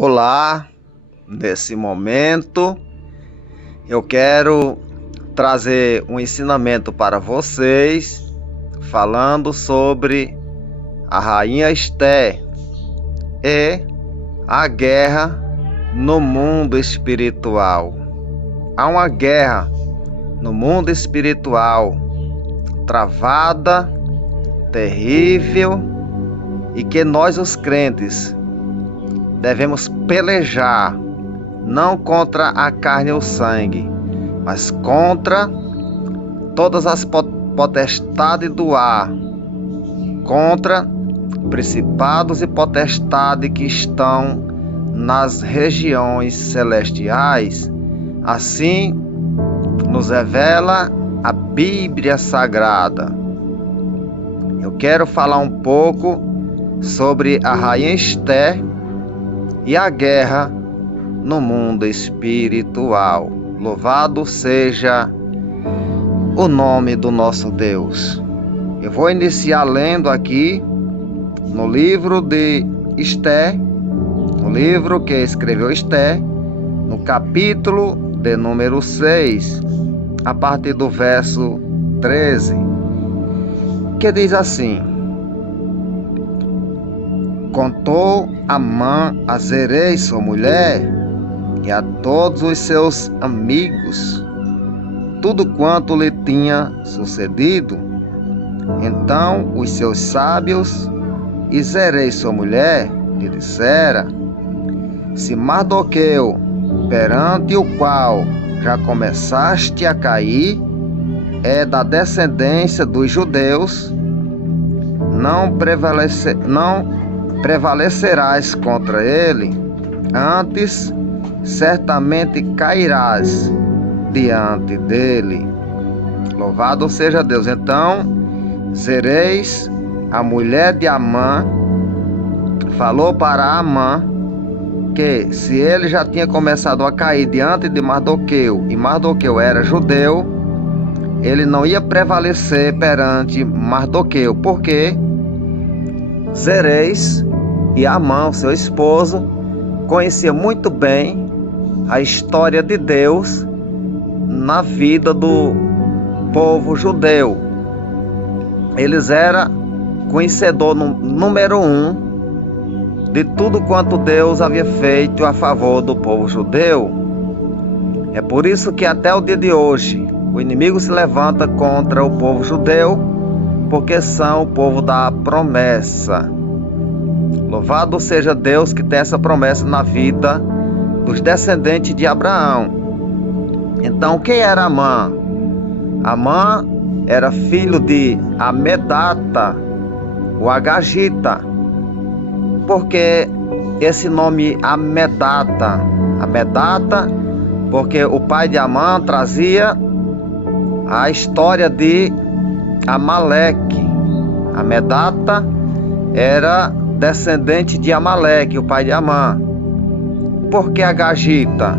Olá, nesse momento eu quero trazer um ensinamento para vocês, falando sobre a rainha Esté e a guerra no mundo espiritual. Há uma guerra no mundo espiritual travada, terrível, e que nós, os crentes, devemos pelejar, não contra a carne e o sangue, mas contra todas as potestades do ar, contra principados e potestades que estão nas regiões celestiais. Assim nos revela a Bíblia Sagrada. Eu quero falar um pouco sobre a rainha Esté e a guerra no mundo espiritual. Louvado seja o nome do nosso Deus. Eu vou iniciar lendo aqui no livro de Esté, no livro que escreveu Esté, no capítulo de número 6, a partir do verso 13, que diz assim: Contou Amã a Zereis, sua mulher, e a todos os seus amigos tudo quanto lhe tinha sucedido. Então os seus sábios e Zereis, sua mulher, lhe dissera: Se Mardoqueu, perante o qual já começaste a cair, é da descendência dos judeus, não prevalecerás contra ele, antes certamente cairás diante dele. Louvado seja Deus. Então Zereis, a mulher de Amã, falou para Amã que se ele já tinha começado a cair diante de Mardoqueu, e Mardoqueu era judeu, ele não ia prevalecer perante Mardoqueu, porque Zereis e Amã, seu esposo, conhecia muito bem a história de Deus na vida do povo judeu. Eles eram conhecedor número 1 de tudo quanto Deus havia feito a favor do povo judeu. É por isso que até o dia de hoje o inimigo se levanta contra o povo judeu, porque são o povo da promessa. Louvado seja Deus que tem essa promessa na vida dos descendentes de Abraão. Então, quem era Amã? Amã era filho de Amedata, o Agagita. Por que esse nome Amedata? Amedata, porque o pai de Amã trazia a história de Amaleque. Amedata era descendente de Amaleque, o pai de Amã. Por que Agagita?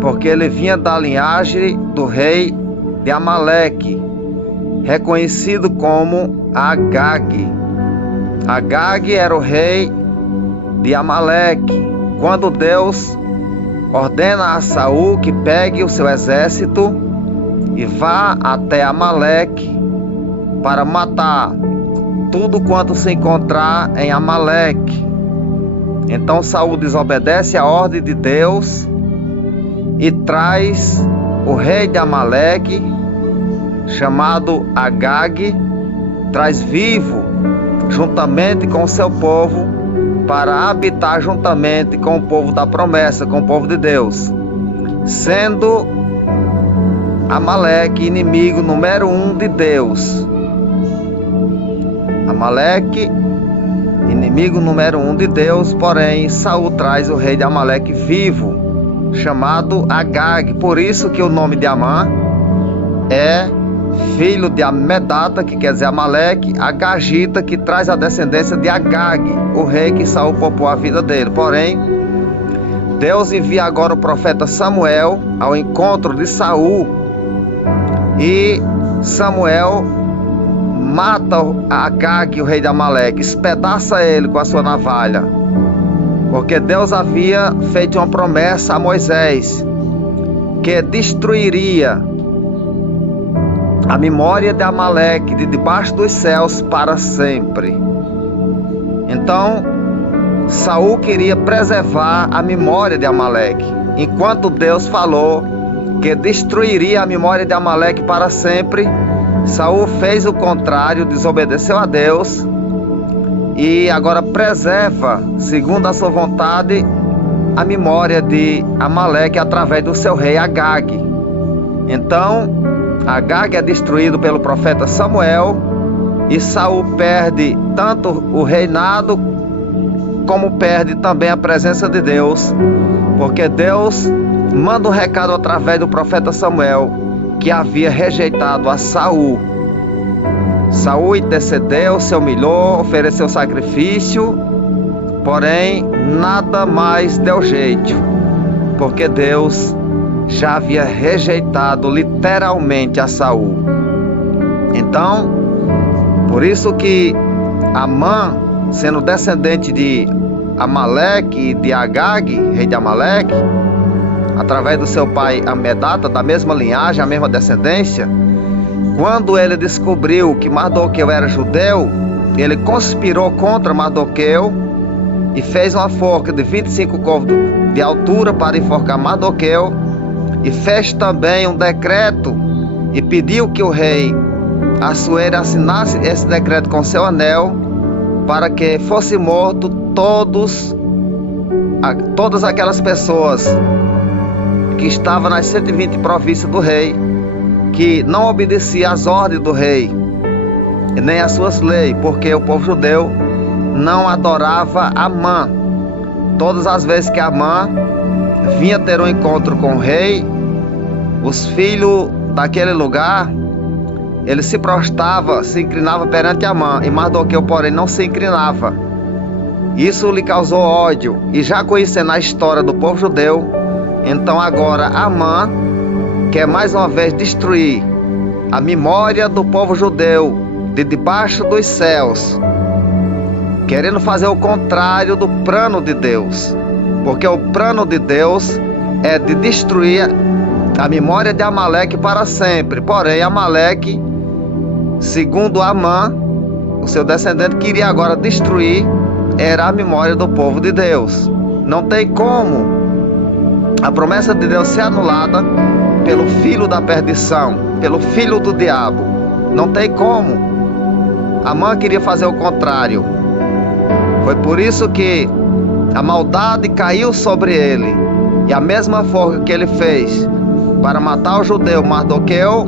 Porque ele vinha da linhagem do rei de Amaleque, reconhecido como Agag. Agag era o rei de Amaleque. Quando Deus ordena a Saul que pegue o seu exército e vá até Amaleque para matar tudo quanto se encontrar em Amaleque. Então Saul desobedece a ordem de Deus e traz o rei de Amaleque, chamado Agag, traz vivo juntamente com o seu povo para habitar juntamente com o povo da promessa, com o povo de Deus, sendo Amaleque inimigo número 1 de Deus. Amaleque, inimigo número 1 de Deus, porém Saul traz o rei de Amaleque vivo, chamado Agag. Por isso que o nome de Amã é filho de Amedata, que quer dizer Amaleque, Agagita, que traz a descendência de Agag, o rei que Saul poupou a vida dele. Porém, Deus envia agora o profeta Samuel ao encontro de Saul, e Samuel mata Agag, o rei de Amaleque, espedaça ele com a sua navalha. porque Deus havia feito uma promessa a Moisés, que destruiria a memória de Amaleque de debaixo dos céus para sempre. Então, Saul queria preservar a memória de Amaleque, enquanto Deus falou que destruiria a memória de Amaleque para sempre. Saul fez o contrário, desobedeceu a Deus e agora preserva, segundo a sua vontade, a memória de Amaleque através do seu rei Agag. Então, Agag é destruído pelo profeta Samuel e Saul perde tanto o reinado como perde também a presença de Deus, porque Deus manda um recado através do profeta Samuel que havia rejeitado a Saul. Saul intercedeu, se humilhou, ofereceu sacrifício, porém nada mais deu jeito, porque Deus já havia rejeitado literalmente a Saul. Então, por isso que Amã, sendo descendente de Amaleque e de Agag, rei de Amaleque, através do seu pai Amedata, da mesma linhagem, a mesma descendência, quando ele descobriu que Mardoqueu era judeu, ele conspirou contra Mardoqueu e fez uma forca de 25 côvados de altura para enforcar Mardoqueu, e fez também um decreto e pediu que o rei Assuero assinasse esse decreto com seu anel, para que fosse morto todas aquelas pessoas que estavam nas 120 províncias do rei, que não obedecia às ordens do rei e nem às suas leis, porque o povo judeu não adorava Amã. Todas as vezes que Amã vinha ter um encontro com o rei, os filhos daquele lugar, ele se prostrava, se inclinava perante Amã, e Mardoqueu, porém, não se inclinava. Isso lhe causou ódio, e já conhecendo a história do povo judeu, então agora Amã quer mais uma vez destruir a memória do povo judeu de debaixo dos céus, querendo fazer o contrário do plano de Deus, porque o plano de Deus é de destruir a memória de Amaleque para sempre. Porém, Amaleque, segundo Amã, o seu descendente, queria agora destruir era a memória do povo de Deus. Não tem como a promessa de Deus ser anulada pelo filho da perdição, pelo filho do diabo. Não tem como. Amã queria fazer o contrário. Foi por isso que a maldade caiu sobre ele. E a mesma forca que ele fez para matar o judeu Mardoqueu,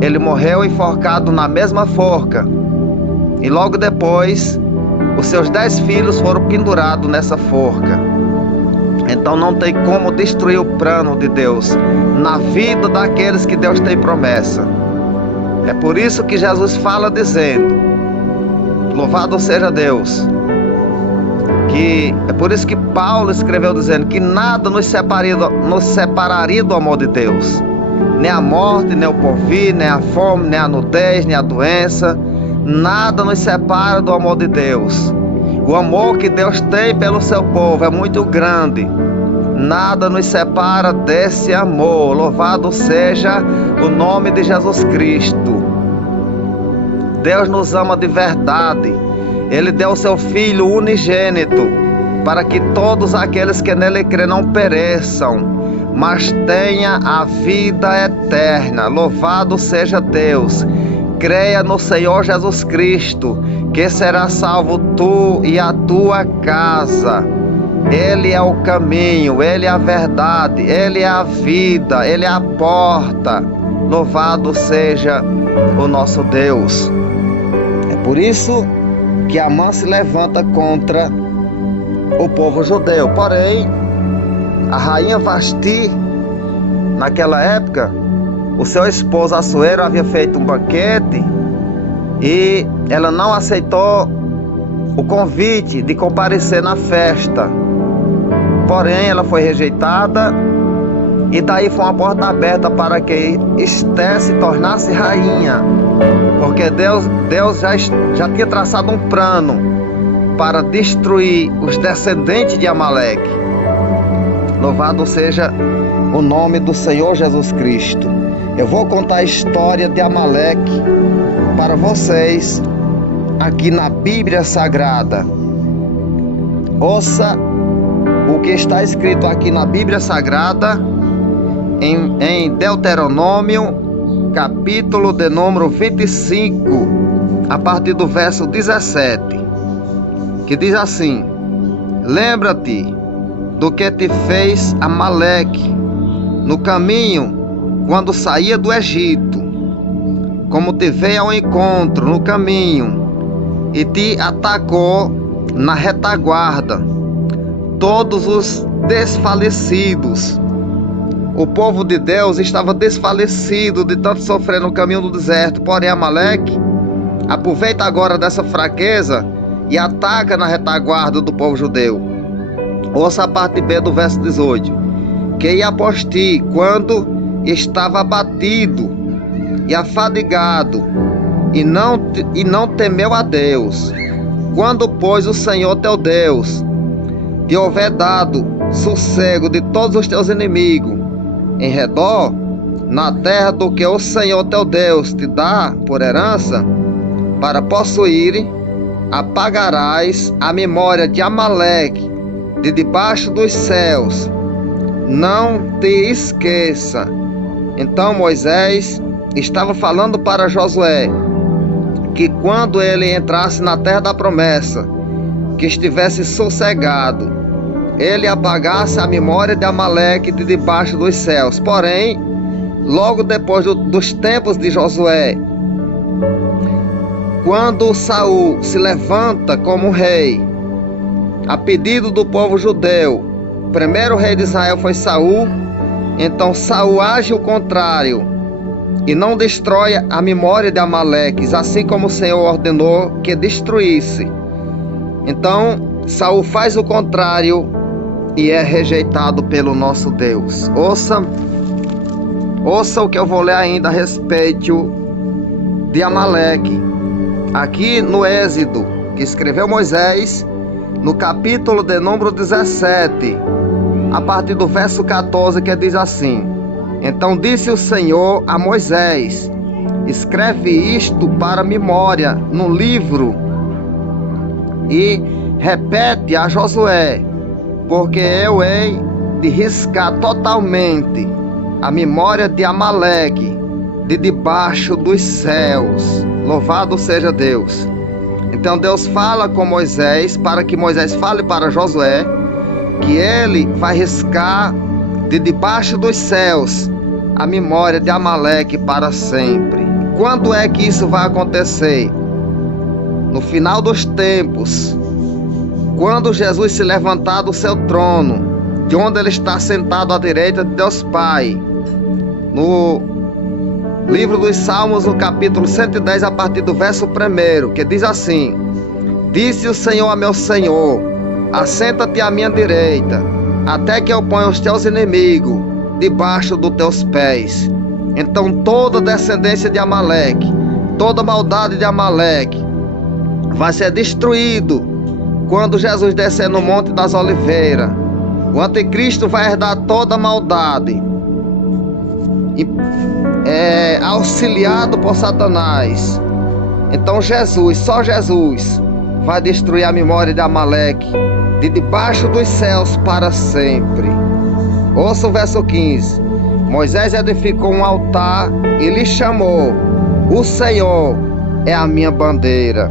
ele morreu enforcado na mesma forca. E logo depois, os seus 10 filhos foram pendurados nessa forca. Então não tem como destruir o plano de Deus na vida daqueles que Deus tem promessa. É por isso que Jesus fala dizendo, louvado seja Deus, que é por isso que Paulo escreveu dizendo que nada nos separaria do amor de Deus. Nem a morte, nem o porvir, nem a fome, nem a nudez, nem a doença. Nada nos separa do amor de Deus. O amor que Deus tem pelo seu povo é muito grande. Nada nos separa desse amor. Louvado seja o nome de Jesus Cristo. Deus nos ama de verdade. Ele deu o seu Filho unigênito para que todos aqueles que nele crêem não pereçam, mas tenha a vida eterna. Louvado seja Deus. Creia no Senhor Jesus Cristo, que será salvo tu e a tua casa. Ele é o caminho, Ele é a verdade, Ele é a vida, Ele é a porta. Louvado seja o nosso Deus. É por isso que Amã se levanta contra o povo judeu. Porém, a rainha Vasti, naquela época, o seu esposo Assuero havia feito um banquete e ela não aceitou o convite de comparecer na festa. Porém, ela foi rejeitada e daí foi uma porta aberta para que Esté se tornasse rainha, porque Deus já tinha traçado um plano para destruir os descendentes de Amaleque. Louvado seja o nome do Senhor Jesus Cristo. Eu vou contar a história de Amaleque para vocês aqui na Bíblia Sagrada. Ouça o que está escrito aqui na Bíblia Sagrada em Deuteronômio, capítulo de número 25, a partir do verso 17, que diz assim: lembra-te do que te fez Amaleque no caminho quando saía do Egito, como te veio ao encontro no caminho e te atacou na retaguarda, todos os desfalecidos. O povo de Deus estava desfalecido de tanto sofrer no caminho do deserto. Porém, Amaleque aproveita agora dessa fraqueza e ataca na retaguarda do povo judeu. Ouça a parte B do verso 18: que ia após ti quando estava abatido e afadigado, e não temeu a Deus. Quando, pois, o Senhor teu Deus te houver dado sossego de todos os teus inimigos em redor, na terra do que o Senhor teu Deus te dá por herança, para possuir, apagarás a memória de Amaleque de debaixo dos céus. Não te esqueça. Então Moisés estava falando para Josué que quando ele entrasse na terra da promessa, que estivesse sossegado, ele apagasse a memória de Amaleque de debaixo dos céus. Porém, logo depois dos tempos de Josué, quando Saul se levanta como rei, a pedido do povo judeu, o primeiro rei de Israel foi Saul. Então Saul age o contrário e não destrói a memória de Amaleque, assim como o Senhor ordenou que destruísse. Então Saul faz o contrário e é rejeitado pelo nosso Deus. Ouça o que eu vou ler ainda a respeito de Amaleque. Aqui no Êxodo, que escreveu Moisés, no capítulo de número 17, a partir do verso 14, que diz assim: então disse o Senhor a Moisés: escreve isto para memória no livro e repete a Josué, porque eu hei de riscar totalmente a memória de Amaleque de debaixo dos céus. Louvado seja Deus. Então Deus fala com Moisés para que Moisés fale para Josué que ele vai riscar de debaixo dos céus a memória de Amaleque para sempre. Quando é que isso vai acontecer? No final dos tempos, quando Jesus se levantar do seu trono, de onde ele está sentado à direita de Deus Pai. No livro dos Salmos, no capítulo 110, a partir do verso 1, que diz assim: disse o Senhor a meu Senhor: assenta-te à minha direita, até que eu ponha os teus inimigos debaixo dos teus pés. Então toda descendência de Amaleque, toda maldade de Amaleque vai ser destruído quando Jesus descer no Monte das Oliveiras. O anticristo vai herdar toda a maldade, auxiliado por Satanás. Então Jesus, só Jesus, vai destruir a memória de Amaleque de debaixo dos céus para sempre. Ouça o verso 15: Moisés edificou um altar e lhe chamou: o Senhor é a minha bandeira.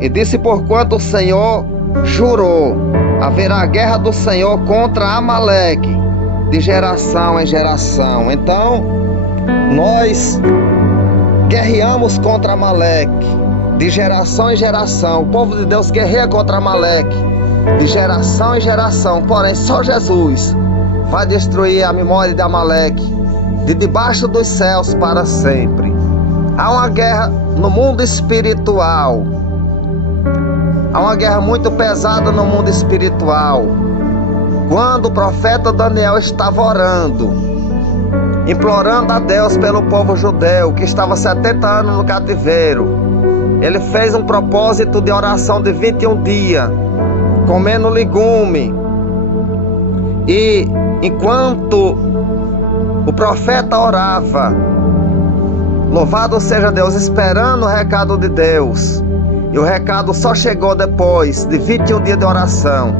E disse: porquanto o Senhor jurou, haverá guerra do Senhor contra Amaleque de geração em geração. Então nós guerreamos contra Amaleque de geração em geração. O povo de Deus guerreia contra Amaleque de geração em geração. Porém só Jesus vai destruir a memória de Amaleque de debaixo dos céus para sempre. Há uma guerra no mundo espiritual. Há uma guerra muito pesada no mundo espiritual. Quando o profeta Daniel estava orando, implorando a Deus pelo povo judeu que estava 70 anos no cativeiro, ele fez um propósito de oração de 21 dias, comendo legume. E enquanto o profeta orava, louvado seja Deus, esperando o recado de Deus, e o recado só chegou depois de 21 dias de oração.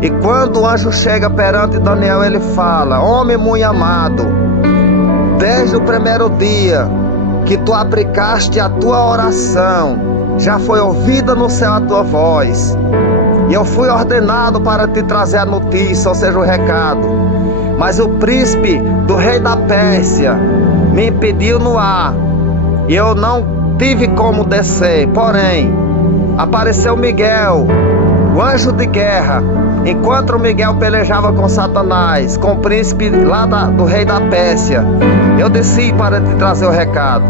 E quando o anjo chega perante Daniel, ele fala: homem muito amado, desde o primeiro dia que tu aplicaste a tua oração, já foi ouvida no céu a tua voz, e eu fui ordenado para te trazer a notícia, ou seja, o recado. Mas o príncipe do rei da Pérsia me impediu no ar, e eu não tive como descer. Porém, apareceu Miguel, o anjo de guerra, enquanto Miguel pelejava com Satanás, com o príncipe lá do rei da Pérsia. Eu desci para te trazer o recado.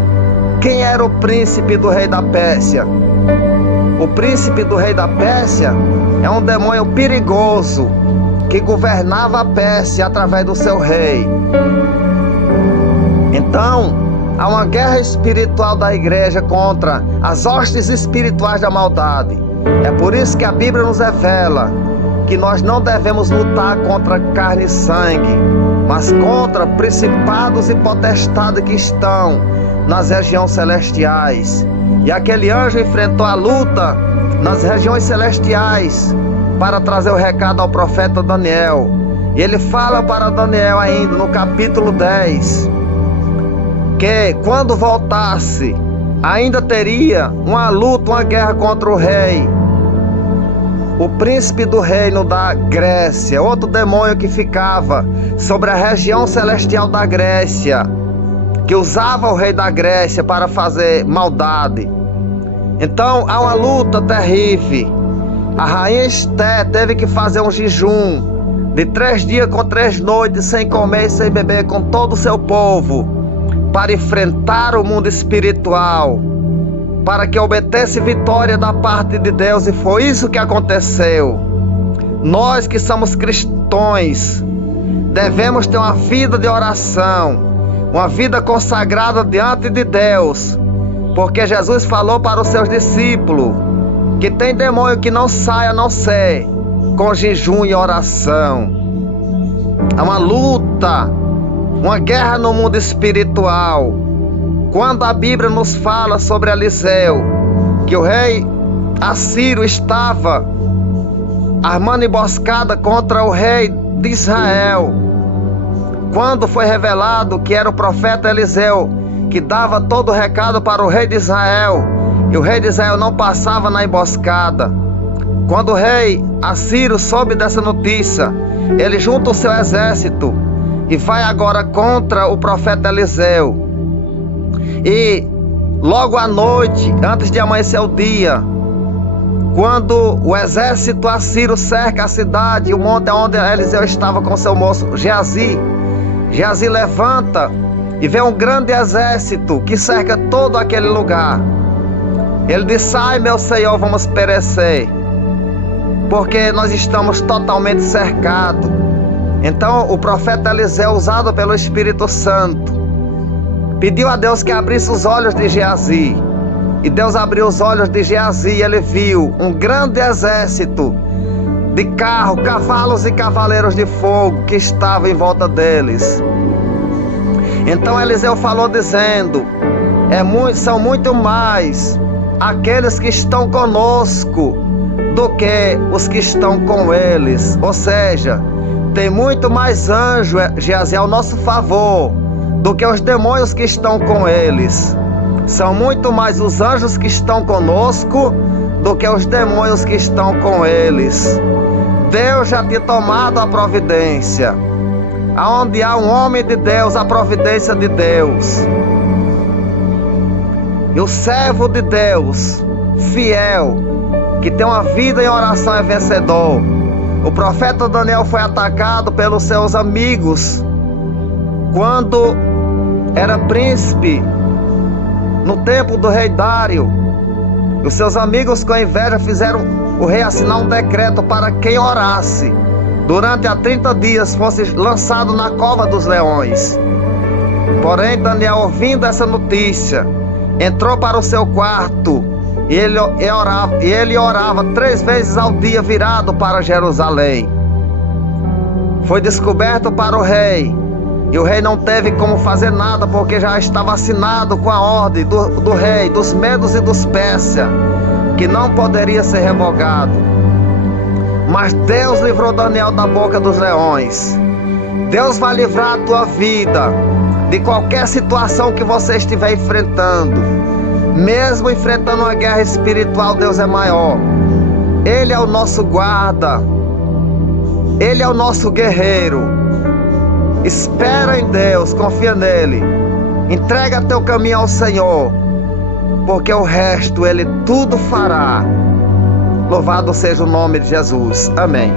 Quem era o príncipe do rei da Pérsia? O príncipe do rei da Pérsia é um demônio perigoso que governava a Pérsia através do seu rei. Então, há uma guerra espiritual da igreja contra as hostes espirituais da maldade. É por isso que a Bíblia nos revela que nós não devemos lutar contra carne e sangue, mas contra principados e potestades que estão nas regiões celestiais. E aquele anjo enfrentou a luta nas regiões celestiais para trazer o recado ao profeta Daniel. E ele fala para Daniel ainda no capítulo 10, que quando voltasse, ainda teria uma luta, uma guerra contra o rei, o príncipe do reino da Grécia, outro demônio que ficava sobre a região celestial da Grécia, que usava o rei da Grécia para fazer maldade. Então há uma luta terrível. A rainha Esté teve que fazer um jejum de 3 dias com 3 noites, sem comer e sem beber, com todo o seu povo, para enfrentar o mundo espiritual, para que obtesse vitória da parte de Deus. E foi isso que aconteceu. Nós que somos cristãos devemos ter uma vida de oração, uma vida consagrada diante de Deus, porque Jesus falou para os seus discípulos que tem demônio que não sai a não ser com jejum e oração. É uma luta, uma guerra no mundo espiritual. Quando a Bíblia nos fala sobre Eliseu, que o rei Assírio estava armando emboscada contra o rei de Israel, quando foi revelado que era o profeta Eliseu que dava todo o recado para o rei de Israel, e o rei de Israel não passava na emboscada, quando o rei Assírio soube dessa notícia, ele junta o seu exército e vai agora contra o profeta Eliseu. E logo à noite, antes de amanhecer o dia, quando o exército assírio cerca a cidade, o monte onde Eliseu estava com seu moço Geazi, Geazi levanta e vê um grande exército que cerca todo aquele lugar. Ele diz: sai, meu senhor, vamos perecer, porque nós estamos totalmente cercados. Então o profeta Eliseu, usado pelo Espírito Santo, pediu a Deus que abrisse os olhos de Geazi. E Deus abriu os olhos de Geazi e ele viu um grande exército de carro, cavalos e cavaleiros de fogo que estava em volta deles. Então Eliseu falou dizendo: são muito mais aqueles que estão conosco do que os que estão com eles. Ou seja, tem muito mais anjo, Geazi, ao nosso favor do que os demônios que estão com eles. São muito mais os anjos que estão conosco do que os demônios que estão com eles. Deus já tinha tomado a providência. Aonde há um homem de Deus, a providência de Deus. E o servo de Deus, fiel, que tem uma vida em oração, é vencedor. O profeta Daniel foi atacado pelos seus amigos quando era príncipe no tempo do rei Dário. Os seus amigos, com inveja, fizeram o rei assinar um decreto para quem orasse durante 30 dias fosse lançado na cova dos leões. Porém, Daniel, ouvindo essa notícia, entrou para o seu quarto E ele orava 3 vezes ao dia virado para Jerusalém. Foi descoberto para o rei, e o rei não teve como fazer nada, porque já estava assinado com a ordem do rei, dos Medos e dos Pérsia, que não poderia ser revogado. Mas Deus livrou Daniel da boca dos leões. Deus vai livrar a tua vida de qualquer situação que você estiver enfrentando. Mesmo enfrentando uma guerra espiritual, Deus é maior. Ele é o nosso guarda. Ele é o nosso guerreiro. Espera em Deus, confia nele. Entrega teu caminho ao Senhor, porque o resto Ele tudo fará. Louvado seja o nome de Jesus. Amém.